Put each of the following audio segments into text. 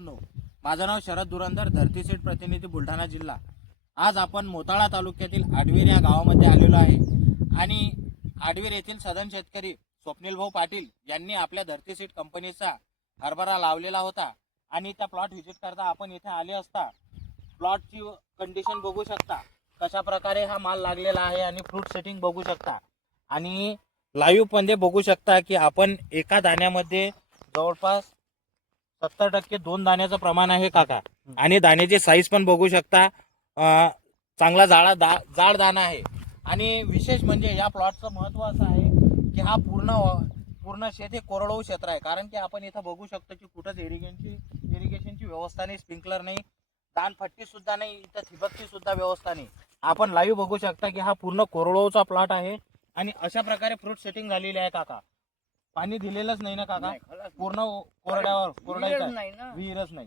मित्रांनो, माझं नाव शरद धुरंधर, धरती सीड प्रतिनिधी, बुलढाणा जिल्हा। आज आपण मोताळा तालुक्यातील आडवीर या गावामध्ये आलेलो आहे आणि आडवीर येथील सदन शेतकरी स्वप्नील भाऊ पाटील यांनी आपल्या धरती सीड कंपनीचा हरभरा लावलेला होता आणि त्या प्लॉट व्हिजिट करता आपण इथे आले असता प्लॉटची कंडिशन बघू शकता, कशा प्रकारे हा माल लागलेला आहे आणि फ्रूट सेटिंग बघू शकता आणि लाईव्ह मध्ये बघू शकता की आपण एका दाण्यामध्ये जवळपास 70% 2 दाण्याचं प्रमाण आहे काका। आणि दाण्याची साईज पण बघू शकता, चांगला जाड दाणा आहे। आणि विशेष म्हणजे या प्लॉटचं महत्त्व असं आहे की हा पूर्ण शेत हे कोरडवाहू क्षेत्र आहे, कारण की आपण इथं बघू शकतो की कुठंच इरिगेशनची व्यवस्था नाही, स्प्रिंकलर नाही, दानपट्टी सुद्धा नाही, इथं ठिबकची सुद्धा व्यवस्था नाही। आपण लाईव्ह बघू शकता की हा पूर्ण कोरडवाहूचा प्लॉट आहे आणि अशा प्रकारे फ्रूट सेटिंग झालेली आहे काका। पाणी दिलेलंच नाही ना काका, पूर्ण विहीरच नाही,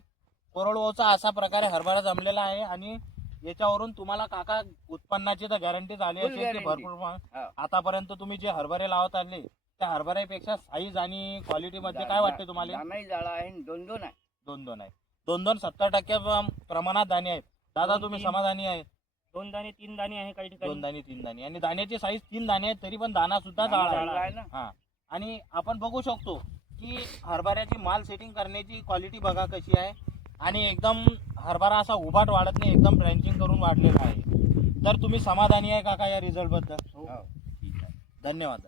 कोरडवाहूचा अशा प्रकारे हरभरा जमलेला आहे। आणि याच्यावरून तुम्हाला काका उत्पन्नाची तर गॅरंटी झाली असेल की भरपूर आतापर्यंत तुम्ही जे हरभरे लावत आले त्या हरभऱ्यापेक्षा साईज आणि क्वालिटी मध्ये काय वाटते तुम्हाला? दोन 70% प्रमाणात दाणे आहेत। दादा तुम्ही समाधानी आहे? 2 दाणे 3 दाणे आहे काही ठिकाणी, 2 दाणे 3 दाणे आणि दाण्याची साईज 3 दाणे आहेत, तरी पण दाना सुद्धा जाळा आहे ना। हा, आणि आपण बघू शकतो की हरभऱ्याची माल सेटिंग करण्याची क्वालिटी बघा कशी आहे आणि एकदम हरभरा असा उभाट वाढत नाही, एकदम ब्रँचिंग करून वाढलेला आहे। तर तुम्ही समाधानी आहे काका या रिझल्ट बद्दल? हो। धन्यवाद।